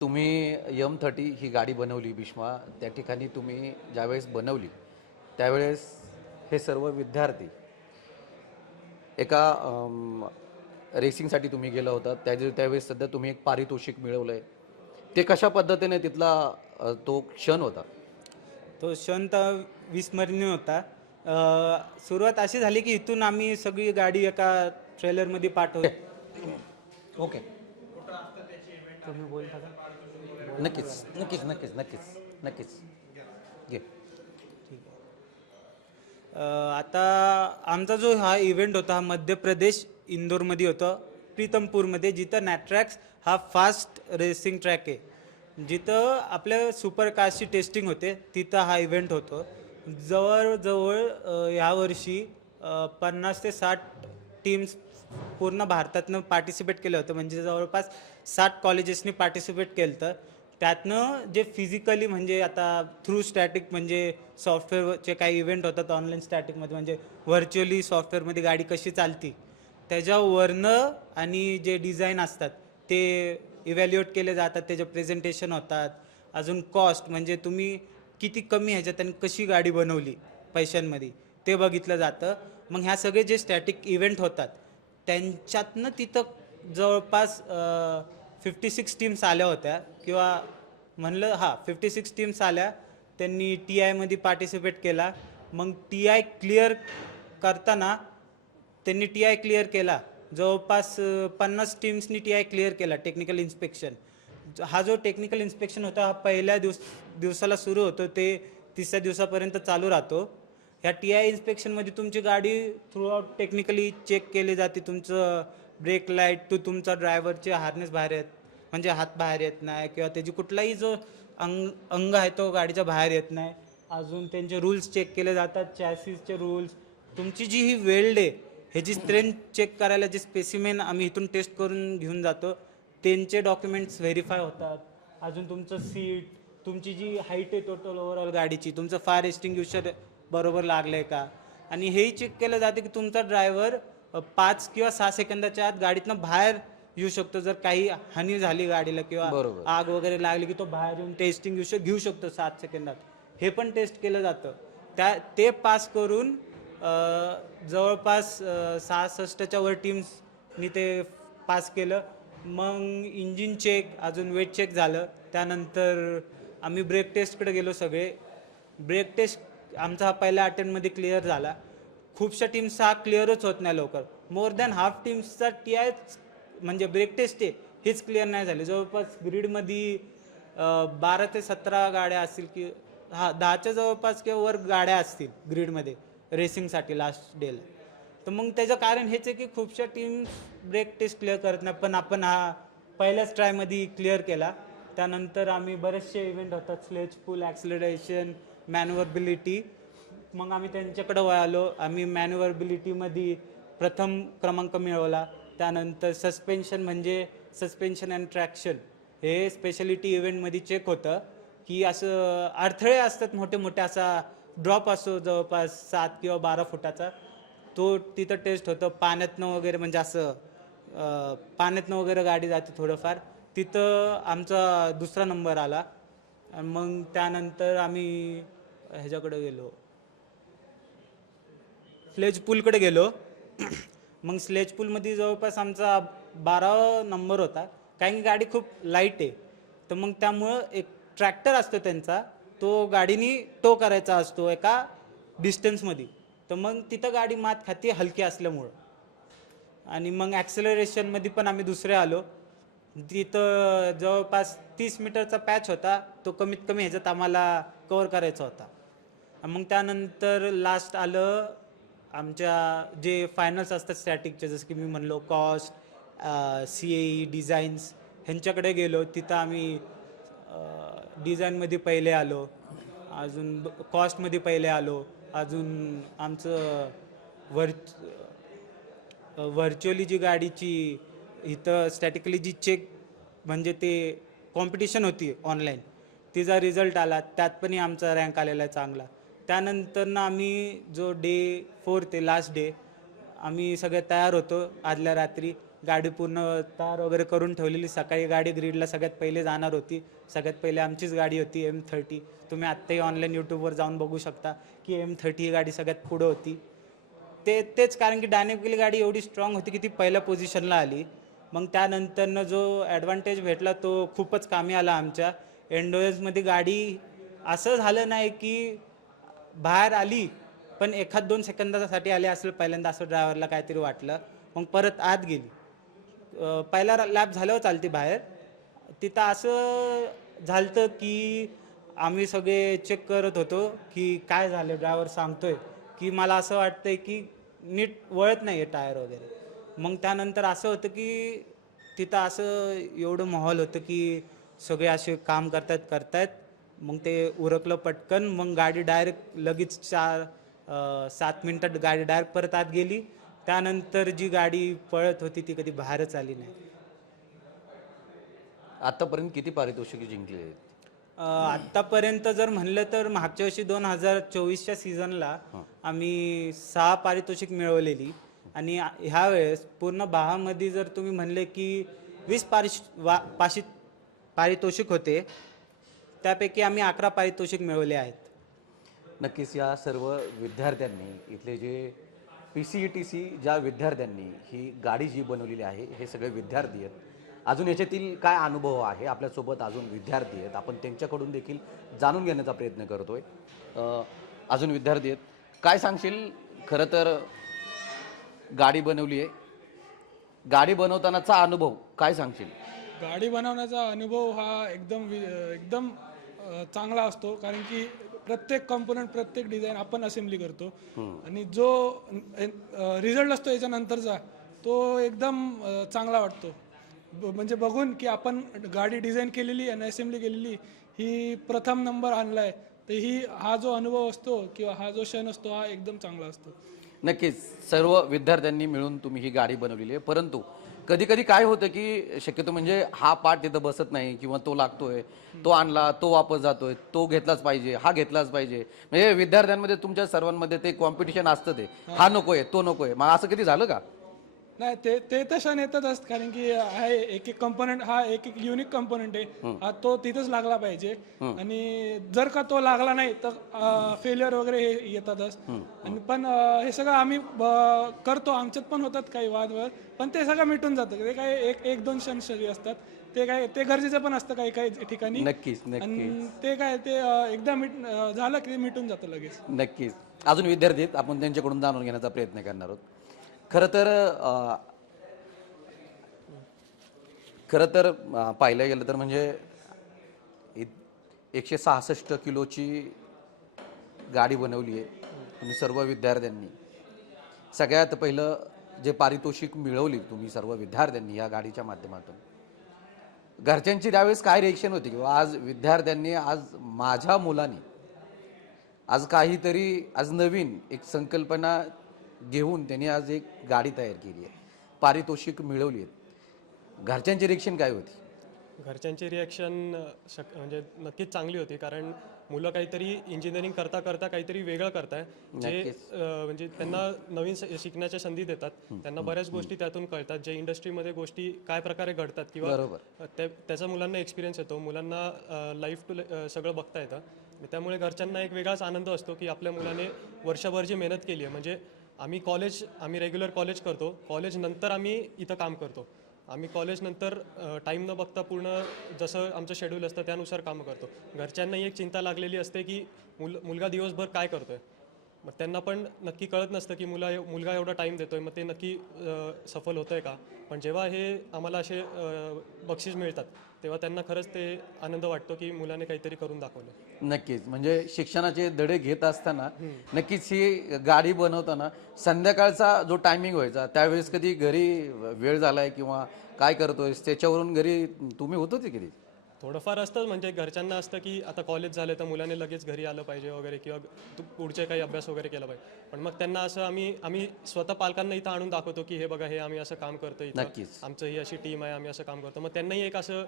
तुम्ही M30 ही गाडी बनवली भीष्मा. त्या ठिकाणी तुम्ही ज्यावेळेस बनवली त्यावेळेस हे सर्व विद्यार्थी एका रेसिंगसाठी तुम्ही गेला होता. त्यावेळेस सध्या तुम्ही एक पारितोषिक मिळवलं आहे. ते कशा पद्धतीने तिथला तो क्षण होता? तो क्षण तर विस्मरणीय होता. सुरुवात अशी झाली की इथून आम्ही सगळी गाडी एका ट्रेलरमध्ये पाठवली. ओके. तुम्ही बोलता का? नक्कीच नक्कीच नक्कीच नक्कीच नक्कीच घे. ठीक आहे. आता आमचा जो हा इव्हेंट होता हा मध्य प्रदेश इंदोरमध्ये होता, प्रीतमपूरमध्ये, जिथं नॅट्रॅक्स हा फास्ट रेसिंग ट्रॅक आहे. जिथं आपल्या सुपर कारची टेस्टिंग होते तिथं हा इव्हेंट होतो. जवळजवळ यावर्षी 50 ते 60 टीम्स पूर्ण भारतातनं पार्टिसिपेट केलं होतं. म्हणजे जवळपास 60 कॉलेजेसनी पार्टिसिपेट केलं होतं. त्यातनं जे फिजिकली म्हणजे आता थ्रू स्टॅटिक म्हणजे सॉफ्टवेअरचे काही इव्हेंट होतात ऑनलाईन स्टॅटिकमध्ये, म्हणजे व्हर्च्युअली सॉफ्टवेअरमध्ये गाडी कशी चालती त्याच्यावरनं आणि जे डिझाईन असतात ते इव्हॅल्युएट केले जातात, त्याचे प्रेझेंटेशन होतात. अजून कॉस्ट म्हणजे तुम्ही किती कमी ह्याच्यात आणि कशी गाडी बनवली पैशांमध्ये ते बघितलं जातं. मग ह्या सगळे जे स्टॅटिक इव्हेंट होतात त्यांच्यातनं तिथं जवळपास 56 टीम्स आल्या होत्या, किंवा म्हणलं 56 टीम्स आल्या. त्यांनी TIमध्ये पार्टिसिपेट केला. मग TI क्लिअर करताना त्यांनी TI क्लिअर केला. जवळपास 50 टीम्सनी TI क्लिअर केला टेक्निकल इन्स्पेक्शन. हा जो टेक्निकल इन्स्पेक्शन होता हा पहिल्या दिवसाला सुरू होतो ते तिसऱ्या दिवसापर्यंत चालू राहतो. ह्या TI इन्स्पेक्शनमध्ये तुमची गाडी थ्रूआउट टेक्निकली चेक केली जाते. तुमचं ब्रेक लाईट टू तुमचा ड्रायव्हरचे हार्नेस बाहेर येत म्हणजे हात बाहेर येत नाही, किंवा त्याची कुठलाही जो अंग आहे तो गाडीच्या बाहेर येत नाही. अजून त्यांचे रूल्स चेक केले जातात, चॅसिसचे रूल्स. तुमची जी ही वेल्ड आहे ह्याची स्ट्रेंथ चेक करायला जे स्पेसिमेन आम्ही इथून टेस्ट करून घेऊन जातो त्यांचे डॉक्युमेंट्स व्हेरीफाय होतात. अजून तुमचं सीट, तुमची जी हाईट आहे टोटल ओव्हरऑल गाडीची, तुमचं फायर एक्स्टिंग्विशर बरोबर लागलं आहे का, आणि हेही चेक केलं जाते की तुमचा ड्रायव्हर 5 किंवा 6 सेकंदाच्या आत गाडीतनं बाहेर येऊ शकतो. जर काही हानी झाली गाडीला किंवा बरोबर. आग वगैरे लागली की तो बाहेर येऊन टेस्टिंग घेऊ शकतो 7 सेकंदात. हे पण टेस्ट केलं जातं. ते पास करून जवळपास 66च्या वर टीम्सनी ते पास केलं. मग इंजिन चेक, अजून वेट चेक झालं. त्यानंतर आम्ही ब्रेक टेस्टकडे गेलो सगळे. ब्रेक टेस्ट आमचा हा पहिल्या अटेम्प्टमध्ये क्लिअर झाला. खूपशा टीम्सचा हा क्लिअरच होत नाही लवकर. मोर दॅन हाफ टीम्सचा TI म्हणजे ब्रेक टेस्ट आहे हेच क्लिअर नाही झाले. जवळपास ग्रीडमध्ये 12 ते 17 गाड्या असतील, की 10च्या जवळपास किंवा वर गाड्या असतील ग्रीडमध्ये रेसिंगसाठी लास्ट डेला. तर मग त्याचं कारण हेच आहे की खूपशा टीम्स ब्रेक टेस्ट क्लिअर करत नाही, पण आपण हा पहिल्याच ट्रायमध्ये क्लिअर केला. त्यानंतर आम्ही बरेचसे इव्हेंट होतात, स्लेज पूल, ॲक्सिलरेशन, मॅन्युअरबिलिटी. मग आम्ही त्यांच्याकडं वळालो. आम्ही मॅन्युअरबिलिटीमध्ये प्रथम क्रमांक मिळवला. त्यानंतर सस्पेन्शन म्हणजे सस्पेन्शन अँड ट्रॅक्शन हे स्पेशलिटी इव्हेंटमध्ये चेक होतं, की असं अडथळे असतात मोठे मोठे, असा ड्रॉप असतो जवळपास 7 किंवा 12 फुटाचा, तो तिथं टेस्ट होतं. पाण्यातनं वगैरे म्हणजे असं पाण्यातनं वगैरे गाडी जाते थोडंफार, तिथं आमचा दुसरा नंबर आला. आणि मग त्यानंतर आम्ही ह्याच्याकडे गेलो, स्लेज पूलकडे गेलो. मग स्लेज पूलमध्ये जवळपास आमचा 12 नंबर होता. कारण की गाडी खूप लाईट आहे, तर मग त्यामुळं एक ट्रॅक्टर असतो त्यांचा, तो गाडीनी टो करायचा असतो एका डिस्टन्समध्ये. तर मग तिथं गाडी मात खाती हलकी असल्यामुळं. आणि मग ॲक्सेलरेशनमध्ये पण आम्ही दुसरे आलो. तिथं जवळपास 30 मीटरचा पॅच होता, तो कमीत कमी ह्याच्यात आम्हाला कवर करायचा होता. मग त्यानंतर लास्ट आलं आमच्या जे फायनल्स असतात स्टॅटिकचे, जसं की मी म्हणलो कॉस्ट, CAE, डिझाईन्स, ह्यांच्याकडे गेलो. तिथं आम्ही डिझाईनमध्ये पहिले आलो, अजून कॉस्टमध्ये पहिले आलो. अजून आमचं व्हर्च्युअली जी गाडीची इथं स्टॅटिकली जी चेक म्हणजे ते कॉम्पिटिशन होती ऑनलाईन, तिचा रिझल्ट आला. त्यात पण आमचा रँक आलेला आहे चांगला. त्यानंतरनं आम्ही जो डे 4 ते लास्ट डे आम्ही सगळे तयार होतो आदल्या रात्री. गाडी पूर्ण तार वगैरे करून ठेवलेली. सकाळी गाडी ग्रीडला सगळ्यात पहिले जाणार होती. सगळ्यात पहिले आमचीच गाडी होती M30. तुम्ही आत्ताही ऑनलाईन यूट्यूबवर जाऊन बघू शकता की M30 ही गाडी सगळ्यात पुढं होती. तेच कारण की डायनेमिकली गाडी एवढी स्ट्रॉंग होती की ती पहिल्या पोझिशनला आली. मग त्यानंतरनं जो ॲडव्हान्टेज भेटला तो खूपच कामी आला आमच्या. एंडोएसमध्ये गाडी असं झालं नाही की बाहेर आली पण 1-2 सेकंदासाठी आली असेल पहिल्यांदा, असं ड्रायव्हरला काहीतरी वाटलं. मग परत आत गेली. पहिला लॅप झाल्यावर चालते बाहेर. तिथं असं झालं की आम्ही सगळे चेक करत होतो की काय झालं. ड्रायव्हर सांगतोय की मला असं वाटतंय की नीट वळत नाही आहे टायर वगैरे. मग त्यानंतर असं होतं की तिथं असं एवढं माहोल होतं की सगळे असे काम करतायत. मग ते उरकलं पटकन. मग गाडी डायरेक्ट लगेच 7 मिनिटात गाडी डायरेक्ट परत आत गेली. त्यानंतर जी गाडी पळत होती ती कधी बाहेरच आली नाही. आतापर्यंत किती पारितोषिके जिंकली आहेत? आत्तापर्यंत जर म्हणलं तर मागच्या वर्षी 2024च्या सीझनला आम्ही 6 पारितोषिक मिळवलेली. आणि ह्या वेळेस पूर्ण बाहामध्ये जर तुम्ही म्हणले की 20 पारितोषिक होते, त्यापैकी आम्ही 11 पारितोषिक मिळवले आहेत. नक्कीच या सर्व विद्यार्थ्यांनी, इथले जे PCETC ज्या विद्यार्थ्यांनी ही गाडी जी बनवलेली आहे, हे सगळे विद्यार्थी आहेत. अजून याच्यातील काय अनुभव आहे, आपल्यासोबत अजून विद्यार्थी आहेत, आपण त्यांच्याकडून देखील जाणून घेण्याचा प्रयत्न करतोय. अजून विद्यार्थी आहेत, काय सांगशील? खरं तर गाडी बनवली आहे, गाडी बनवतानाचा अनुभव काय सांगशील? गाडी बनवण्याचा अनुभव हा एकदम चांगला असतो, कारण की प्रत्येक कंपोनंट, प्रत्येक डिझाईन आपण असेंब्ली करतो. आणि जो रिझल्ट असतो याच्यानंतरचा तो एकदम चांगला वाटतो. म्हणजे बघून की आपण गाडी डिझाईन केलेली आणि असेंब्ली केलेली ही प्रथम नंबर आणलाय, तर हा जो अनुभव असतो किंवा हा जो क्षण असतो हा एकदम चांगला असतो. नक्कीच सर्व विद्यार्थ्यांनी मिळून तुम्ही ही गाडी बनवलेली आहे. परंतु कधी कधी काय होतं की शक्यतो म्हणजे हा पार्ट तिथं बसत नाही किंवा तो लागतोय, तो आणला, तो वापस जातोय, तो घेतलाच पाहिजे, हा घेतलाच पाहिजे. म्हणजे विद्यार्थ्यांमध्ये तुमच्या सर्वांमध्ये ते कॉम्पिटिशन असतं, ते हा नकोय, तो नकोय. मग असं कधी झालं का? नाही, ते तशा येतातच, कारण की आहे एक कंपोनंट, हा एक युनिक कंपोनंट आहे, हा तो तिथंच लागला पाहिजे. आणि जर का तो लागला नाही तर फेल्युअर वगैरे हे येतातच. आणि पण हे सगळं आम्ही करतो, आमच्यात पण होतात काही वादवर, पण ते सगळं मिटून जातं. ते काय 1-2 क्षण असतात, ते गरजेचं पण असतं काही काही ठिकाणी. नक्कीच आणि नक्कीच ते एकदा झालं की ते मिटून जातं लगेच. नक्कीच. अजून विद्यार्थी आहेत, आपण त्यांच्याकडून जाणून घेण्याचा प्रयत्न करणार आहोत. खरं तर पाहिलं गेलं तर म्हणजे 166 किलोची गाडी बनवली आहे तुम्ही सर्व विद्यार्थ्यांनी. सगळ्यात पहिलं जे पारितोषिक मिळवली तुम्ही सर्व विद्यार्थ्यांनी या गाडीच्या माध्यमातून, घरच्यांची त्यावेळेस काय रिएक्शन होती? किंवा आज विद्यार्थ्यांनी, आज माझ्या मुलांनी आज काहीतरी, आज नवीन एक संकल्पना घेऊन त्यांनी आज एक गाडी तयार केली आहे, पारितोषिक मिळवली आहेत. घरच्यांची रिएक्शन काय होती? घरच्यांची रिॲक्शन म्हणजे नक्कीच चांगली होती, कारण मुलं काहीतरी इंजिनिअरिंग करता करता काहीतरी वेगळं करताय, जे म्हणजे त्यांना नवीन शिकण्याच्या संधी देतात. त्यांना बऱ्याच गोष्टी त्यातून कळतात, जे इंडस्ट्रीमध्ये गोष्टी काय प्रकारे घडतात किंवा त्याचा मुलांना एक्सपिरियन्स येतो, मुलांना लाईफ टू सगळं बघता येतं. त्यामुळे घरच्यांना एक वेगळाच आनंद असतो की आपल्या मुलाने वर्षभर जी मेहनत केली आहे. म्हणजे आम्ही रेग्युलर कॉलेज करतो, कॉलेज नंतर आम्ही इथं काम करतो. आम्ही कॉलेज नंतर टाईम न बघता पूर्ण जसं आमचं शेड्यूल असतं त्यानुसार कामं करतो. घरच्यांनाही एक चिंता लागलेली असते की मुलगा दिवसभर काय करतोय. मग त्यांना पण नक्की कळत नसतं की मुलगा एवढा टाईम देतोय, मग ते नक्की सफल होतंय का. पण जेव्हा हे आम्हाला असे बक्षीस मिळतात तेव्हा त्यांना खरंच ते आनंद वाटतो की मुलाने काहीतरी करून दाखवलं. नक्कीच. म्हणजे शिक्षणाचे धडे घेत असताना नक्कीच ही गाडी बनवताना संध्याकाळचा जो टायमिंग व्हायचा त्यावेळेस कधी घरी वेळ झालाय किंवा काय करतोय त्याच्यावरून घरी तुम्ही होत होते कधी? थोडंफार असतं, म्हणजे घरच्यांना असतं की आता कॉलेज झालं तर मुलाने लगेच घरी आलं पाहिजे वगैरे, किंवा पुढचे काही अभ्यास वगैरे केला पाहिजे. पण मग त्यांना असं आम्ही स्वतः पालकांना इथं आणून दाखवतो की हे बघा, हे आम्ही असं काम करतो इथं, आमचं ही अशी टीम आहे, आम्ही असं काम करतो. मग त्यांनाही एक असं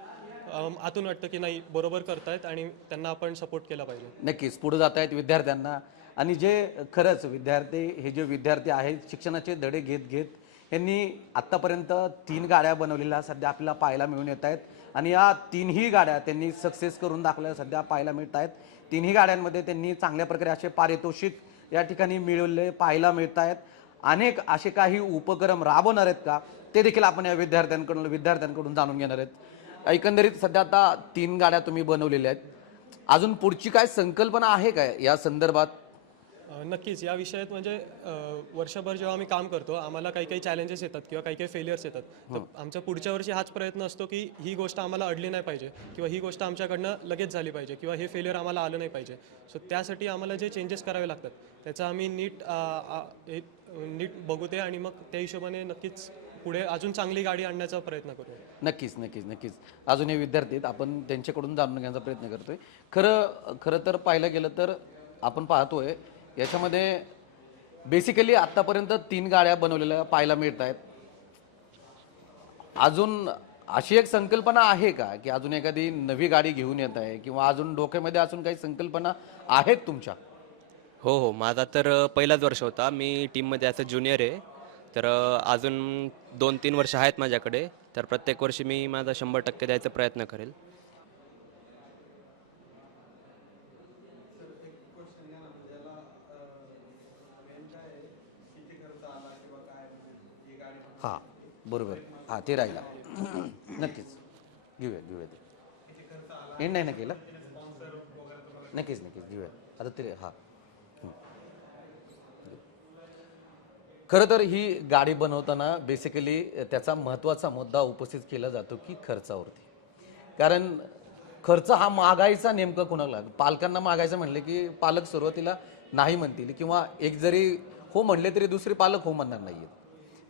आतून वाटतं की नाही, बरोबर करतायत आणि त्यांना आपण सपोर्ट केला पाहिजे. नक्कीच पुढे जात आहेत विद्यार्थ्यांना. आणि जे खरंच विद्यार्थी, हे जे विद्यार्थी आहेत शिक्षणाचे धडे घेत घेत यांनी आत्तापर्यंत 3 गाड्या बनवलेल्या सध्या आपल्याला पाहायला मिळून येत आहेत आणि या 3ही गाड्या त्यांनी सक्सेस करून दाखवल्या सध्या पाहायला मिळत आहेत. 3ही गाड्यांमध्ये त्यांनी चांगल्या प्रकारे असे पारितोषिक या ठिकाणी मिळवले पाहायला मिळत आहेत. अनेक असे काही उपक्रम राबवणार आहेत का ते देखील आपण या विद्यार्थ्यांकडून जाणून घेणार आहेत. एकंदरीत सध्या आता 3 गाड्या तुम्ही बनवलेल्या आहेत. अजून पुढची काय संकल्पना आहे काय या संदर्भात? नक्कीच या विषयात म्हणजे वर्षभर जेव्हा आम्ही काम करतो आम्हाला काही काही चॅलेंजेस येतात किंवा काही काही फेलियर्स येतात. तर आमचा पुढच्या वर्षी हाच प्रयत्न असतो की ही गोष्ट आम्हाला अडली नाही पाहिजे किंवा ही गोष्ट आमच्याकडनं लगेच झाली पाहिजे किंवा हे फेलियर आम्हाला आलं नाही पाहिजे. सो त्यासाठी आम्हाला जे चेंजेस करावे लागतात त्याचा आम्ही नीट बघू ते आणि मग त्या हिशोबाने नक्कीच पुढे अजून चांगली गाडी आणण्याचा प्रयत्न करू. नक्कीच अजून हे विद्यार्थी आहेत, आपण त्यांच्याकडून जाणून घेण्याचा प्रयत्न करतोय. खरं तर पाहायला गेलं तर आपण पाहतोय याच्यामध्ये बेसिकली आत्तापर्यंत 3 गाड्या बनवलेल्या पाहायला मिळत आहेत. अजून अशी एक संकल्पना आहे का की अजून एखादी नवी गाडी घेऊन येत आहे किंवा अजून डोक्यामध्ये अजून काही संकल्पना आहेत तुमच्या? हो, माझा तर पहिलाच वर्ष होता. मी टीममध्ये ॲज अ ज्युनियर आहे. तर अजून 2-3 वर्ष आहेत माझ्याकडे. तर प्रत्येक वर्षी मी माझा 100% द्यायचा प्रयत्न करेल. हां बरोबर, हां ते राहिला. नक्कीच घेऊया ते एंड नाही ना केलं. नक्कीच घेऊया आता ते. हां खरं तर ही गाडी बनवताना बेसिकली त्याचा महत्त्वाचा मुद्दा उपस्थित केला जातो की खर्चावरती. कारण खर्च हा महागाईचा नेमकं कुणाला, पालकांना मागायचं म्हणले की पालक सुरुवातीला नाही म्हणतील किंवा एक जरी हो म्हणले तरी दुसरे पालक हो म्हणणार नाहीत.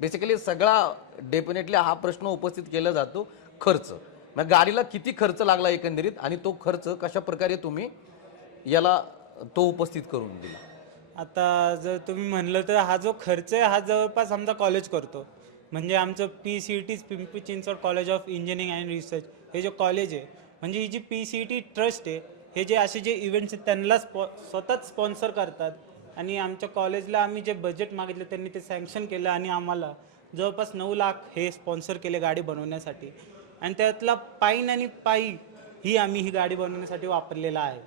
बेसिकली सगळा डेफिनेटली हा प्रश्न उपस्थित केला जातो खर्च. मग गाडीला किती खर्च लागला एकंदरीत आणि तो खर्च कशा प्रकारे तुम्ही याला तो उपस्थित करून दिला? आता जर तुम्ही म्हणलं तर हा जो खर्च आहे हा जवळपास आमचा कॉलेज करतो. म्हणजे आमचं PCET Pimpri Chinchwad college of engineering and research हे जे कॉलेज आहे, म्हणजे ही जी PCET ट्रस्ट आहे, हे जे असे जे इव्हेंट्स आहेत त्यांना स्वतःच स्पॉन्सर करतात. आणि आमच्या कॉलेजला आम्ही जे बजेट मागितलं त्यांनी ते सँक्शन केलं आणि आम्हाला जवळपास 9 लाख हे स्पॉन्सर केले गाडी बनवण्यासाठी. आणि त्यातला पाईन आणि पायी ही गाडी बनवण्यासाठी वापरलेला आहे.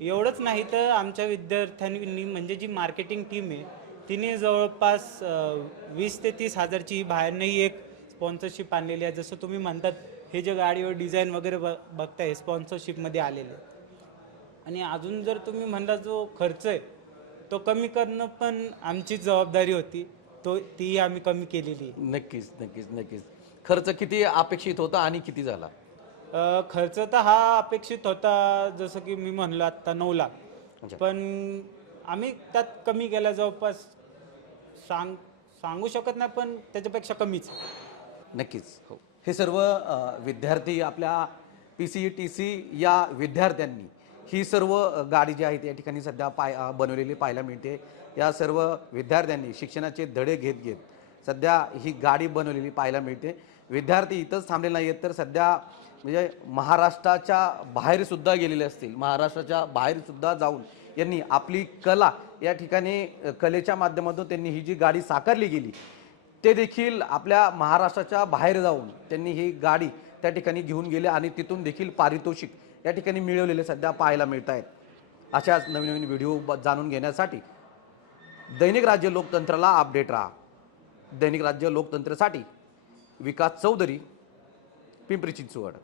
एवढंच नाही तर आमच्या विद्यार्थ्यांनी म्हणजे जी मार्केटिंग टीम आहे तिने जवळपास 20 ते 30 हजारची बाहेरनंही एक स्पॉन्सरशिप आणलेली आहे. जसं तुम्ही म्हणतात हे जे गाडीवर डिझाईन वगैरे बघताय स्पॉन्सरशिपमध्ये आलेलं आहे. आणि अजून जर तुम्ही म्हणला जो खर्च आहे तो कमी करणं पण आमची जबाबदारी होती, ती आम्ही कमी केलेली. नक्कीच खर्च किती अपेक्षित होता आणि किती झाला? खर्च तर हा अपेक्षित होता जसं की मी म्हणलं आत्ता 9 लाख, पण आम्ही त्यात कमी केला जवळपास सांगू शकत नाही पण त्याच्यापेक्षा कमीच. नक्कीच हो. हे सर्व विद्यार्थी आपल्या PCETC या विद्यार्थ्यांनी ही सर्व गाडी जी आहे या ठिकाणी सध्या बनवलेली पाहायला मिळते. या सर्व विद्यार्थ्यांनी शिक्षणाचे धडे घेत सध्या ही गाडी बनवलेली पाहायला मिळते. विद्यार्थी इथंच थांबलेले नाही आहेत तर सध्या म्हणजे महाराष्ट्राच्या बाहेर सुद्धा गेलेले असतील. महाराष्ट्राच्या बाहेर सुद्धा जाऊन यांनी आपली कला या ठिकाणी कलेच्या माध्यमातून त्यांनी ही जी गाडी साकारली गेली ते देखील आपल्या महाराष्ट्राच्या बाहेर जाऊन त्यांनी ही गाडी त्या ठिकाणी घेऊन गेले आणि तिथून देखील पारितोषिक या ठिकाणी मिळवलेले सध्या पाहायला मिळत आहेत. अशाच नवीन व्हिडिओ जाणून घेण्यासाठी दैनिक राज्य लोकतंत्राला अपडेट राहा. दैनिक राज्य लोकतंत्रासाठी विकास चौधरी, पिंपरी चिंचवड.